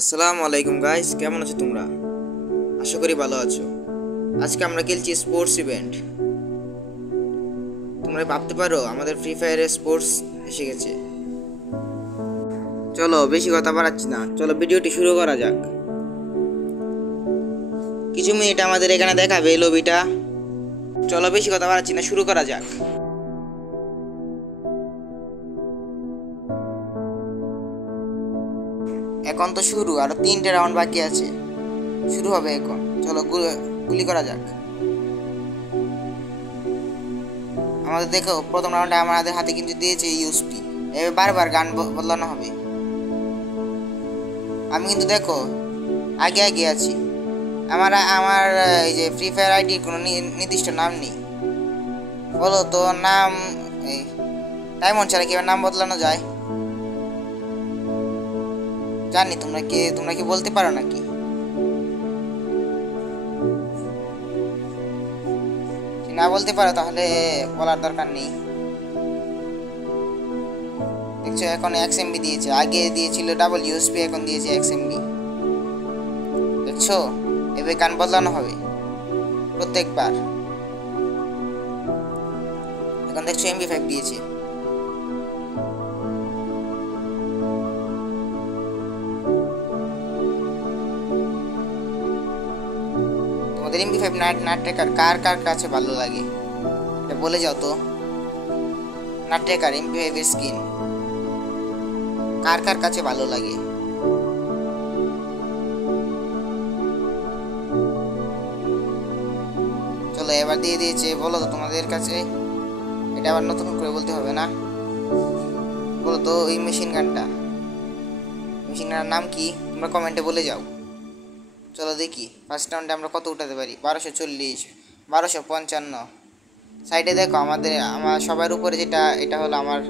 আসসালামু আলাইকুম গাইস, কেমন আছো তোমরা? আশা করি ভালো আছো। আজকে আমরা খেলছি স্পোর্টস ইভেন্ট। তোমরা ভাবতে পারো আমাদের ফ্রি ফায়ারে স্পোর্টস এসে গেছে। চলো বেশি কথা বাড়াচ্ছি না, চলো ভিডিওটি শুরু করা যাক। কিছু মিনিট আমাদের এখানে দেখাবে এই লবিটা। চলো বেশি কথা বাড়াচ্ছি না, শুরু করা যাক। এখন তো শুরু, আরো 3টে রাউন্ড বাকি আছে। শুরু হবে এখন, চলো গুলি করা যাক। আমাদের দেখো প্রথম রাউন্ডে আমাদের হাতে কিন্তু দিয়েছে ইউএসপি। এবার বারবার গান বদলানো হবে। আমি কিন্তু দেখো আগে আগে আছি। আমার আমার এই যে ফ্রি ফায়ার আইডির কোনো নির্দিষ্ট নাম নেই। বলো তো নাম, এই ডায়মন্ড ছাড়া কিভাবে নাম বদলানো যায়? জানি, তোমরা কি বলতে পারো নাকি? যদি না বলতে পারো তাহলে বলার দরকার নেই। দেখছো এখন এক্সএমবি দিয়েছে, আগে দিয়েছিল ডাবল ইউএসপি, এখন দিয়েছে এক্সএমবি। দেখছো এবার গান বদলানো হবে প্রত্যেকবার। এখন দেখছো এমবি 5 দিয়েছে। তোমাদের এমবি 5 নাট ট্রেকার কার কার কাছে ভালো লাগে এটা বলে যাও তো। নাট ট্রেকার এমবি 5 এর স্কিন কার কার কাছে ভালো লাগে? চলো এবার দিয়ে দিয়েছে, বলো তো তোমাদের কাছে। এটা আবার নতুন করে বলতে হবে না। বলো তো ওই মেশিন গানটার নাম কি, তোমরা কমেন্টে বলে যাও। চলো দেখি ফার্স্ট রাউন্ডে আমরা কত উঠাতে পারি। 1240, 1255। সাইডে দেখো আমার সবার উপরে যেটা, এটা হলো আমার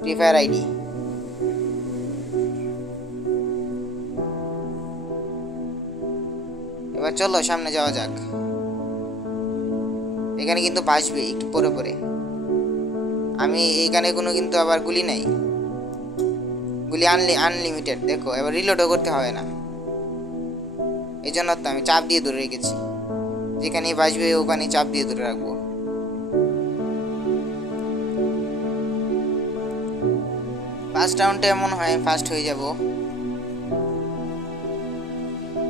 ফ্রি ফায়ার আইডি। এবার চলো সামনে যাওয়া যাক। এখানে কিন্তু বাসবে একটু পরে পরে। আমি এইখানে কোনো কিন্তু আবার গুলি নাই, গুলি আনলিমিটেড। দেখো এবার রিলোডও করতে হবে না। এই জন্য তো আমি চাপ দিয়ে ধরে রেখেছি, যেখানেই বাসবে ওখানেই চাপ দিয়ে ধরে রাখবো। ফার্স্ট রাউন্ডে এমন হয় ফার্স্ট হয়ে যাব।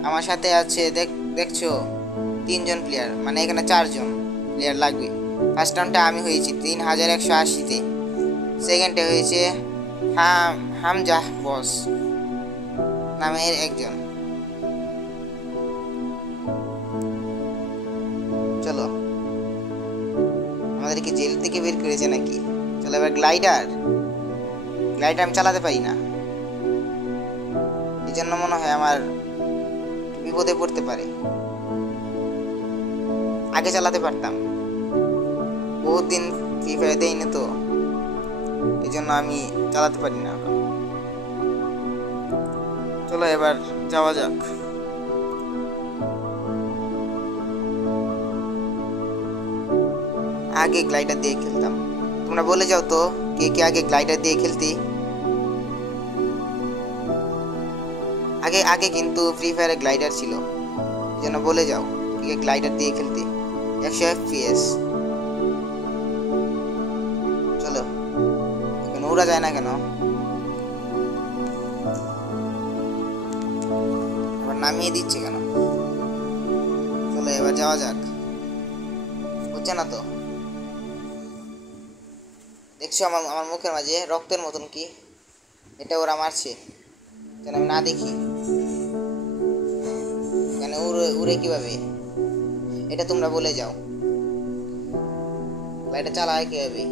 আমার সাথে আছে দেখছো 3জন প্লেয়ার, মানে এখানে 4জন প্লেয়ার লাগবে। ফার্স্ট রাউন্ডে আমি হয়েছি 3180-তে। সেকেন্ডে হয়েছে হামজাহ বস নামের একজন। চলো আমাদেরকে জেল থেকে বের করেছে নাকি? চলো এবার গ্লাইডার আমি চালাতে পারি না, এই জন্য মনে হয় আমার বিপদে পড়তে পারে। আগে চালাতে পারতাম, বহুত দিন ফ্রি ফায়ার দেয়নি তো, এই জন্য আমি চালাতে পারি না। চলো এবার যাওয়া যাক। আগে গ্লাইডার দিয়ে খেলতাম। তোমরা বলে যাও তো কে কে আগে গ্লাইডার দিয়ে খেলতে। আগে আগে কিন্তু ফ্রি ফায়ারে গ্লাইডার ছিল, এই জন্য বলে যাও কে কে গ্লাইডার দিয়ে খেলতে। 100 FPS। চলো এখানে উড়া যায় না কেন? এবার নামিয়ে দিচ্ছে কেন? চলো এবার যাওয়া যাক। হচ্ছে না তো। দেখছো আমার মুখের মাঝে রক্তের মতন কি, এটা ওরা মারছে যেন আমি না দেখি। এখানে উড়ে উড়ে কিভাবে, এটা তোমরা বলে যাও। এটা চালায় কিভাবে?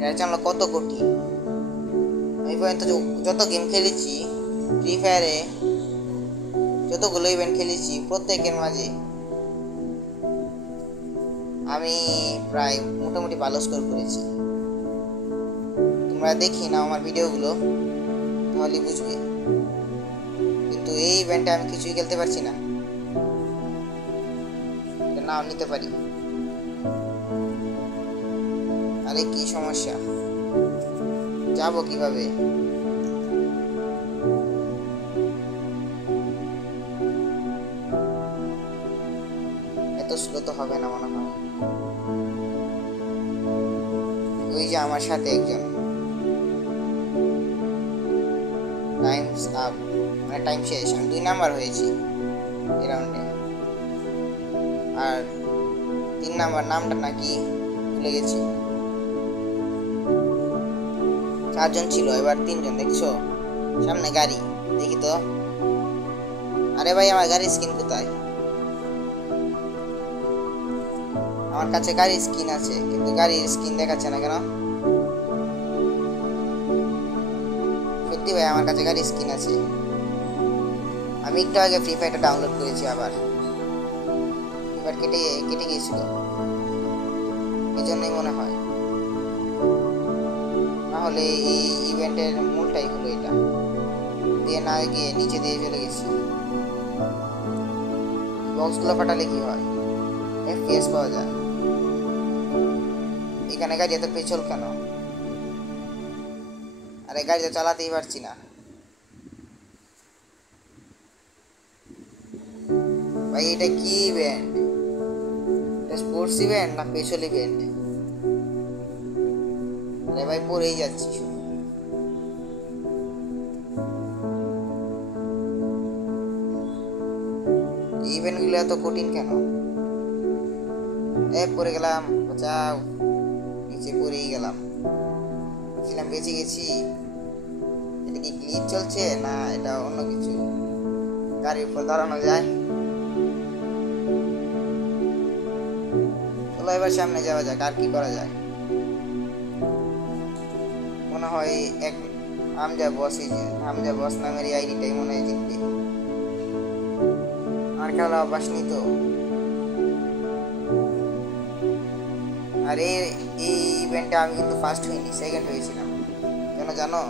এটা চালানো কত কোটি। আমি পর্যন্ত যত গেম খেলেছি ফ্রি ফায়ারে, যতগুলো ইভেন্ট খেলেছি প্রত্যেকের মাঝে আমি প্রায় মোটামুটি ভালো স্কোর করেছি। তোমরা দেখি না আমার ভিডিওগুলো, তাহলে বুঝবে। কিন্তু এই ইভেন্টে আমি কিছুই খেলতে পারছি না, এটা নাও নিতে পারি। আরে কি সমস্যা! যাবো কিভাবে? এত স্লো তো হবে না মনে হয়। ওই যে আমার সাথে একজন। টাইমস আপ, মানে টাইম শেষ। আমি 2 নাম্বার হয়েছি এই রাউন্ডে। আর 3 নাম্বার নামটা নাকি ভুলে গেছি। 4 জন ছিল, এবার 3 জন। দেখছো সামনে গাড়ি? দেখি তো। আরে ভাই, আমার গাড়ির স্কিন কোথায়? আমার কাছে গাড়ির স্কিন আছে, কিন্তু গাড়ির স্কিন দেখাচ্ছে না কেন? সত্যি ভাই, আমার কাছে গাড়ির স্কিন আছে। আমি একটু আগে ফ্রি ফায়ারটা ডাউনলোড করেছি, আবার এবার কেটে কেটে গিয়েছিল, এই জন্যই মনে হয়। নাহলে এই ইভেন্টের মূলটাই হলো এটা। দিয়ে না গিয়ে নিচে দিয়ে চলে গেছি। বক্সগুলো ফাটালে কি হয়? FPS পাওয়া যায়। এখানে গাড়ি এত পেছল কেন? আরে গাড়ি তো চালাতেই পারছি না ভাই। এটা কি ইভেন্ট? এটা স্পোর্টস ইভেন্ট না স্পেশাল ইভেন্ট? আরে ভাই, পড়েই যাচ্ছি শুধু। ইভেন্টগুলো এত কঠিন কেন? পড়ে গেলাম, বাঁচাও। নিচে পড়েই গেলাম। ভাবছিলাম বেঁচে গেছি। এটা কি গ্লিচ চলছে না এটা অন্য কিছু? গাড়ির উপর দাঁড়ানো যায়? চলো এবার সামনে যাওয়া যাক, আর কি করা যায়। মনে হয় এক হামজা বস নামের এই আইডিটাই মনে হয় জিতবে। আর খেলা অভ্যাস নি তো। আর এই ইভেন্টে আমি কিন্তু ফার্স্ট হইনি, সেকেন্ড হয়েছিলাম। কেন জানো?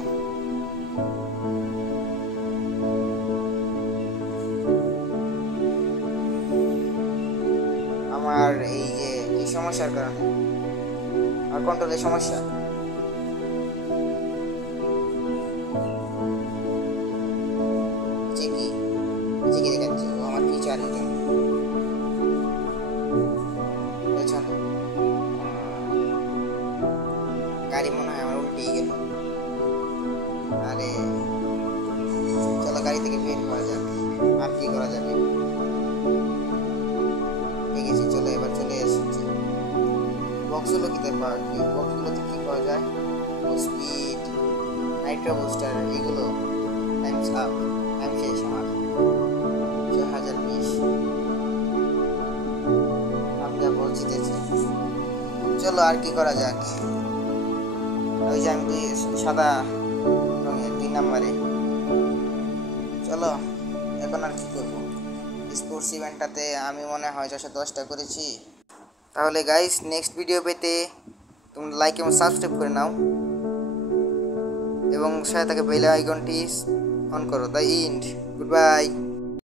আমার এই সমস্যার কারণে, আমার কন্ট্রোলের সমস্যা। নিচে কি দেখাচ্ছে? ও আমার ফিচার ইভেন্ট পেছনে। গাড়ি মনে হয় আমার উল্টেই গেল। আরে চলো গাড়ি থেকে বের করা যাক, আর কি করা যাবে। দেখেছি, চলো এবার চলে এসেছি। বক্সগুলোতে কি পাওয়া যায়? স্পিড, নাইট্রো বুস্টার, এগুলো। টাইমস আপ, টাইম শেষ আমার। 6020। আমি যা বলছিতেছি। চলো আর কি করা যাক। ওই যে আমি সাদা রঙের 2 নাম্বারে। চলো এখন আর কি করবো? স্পোর্টস ইভেন্টটাতে আমি মনে হয় 410টা করেছি। তাহলে গাইস, নেক্সট ভিডিও পেতে তোমরা লাইক এবং সাবস্ক্রাইব করে নাও, এবং সাথে থাকে বেল আইকনটি অন করো। The end. Good bye.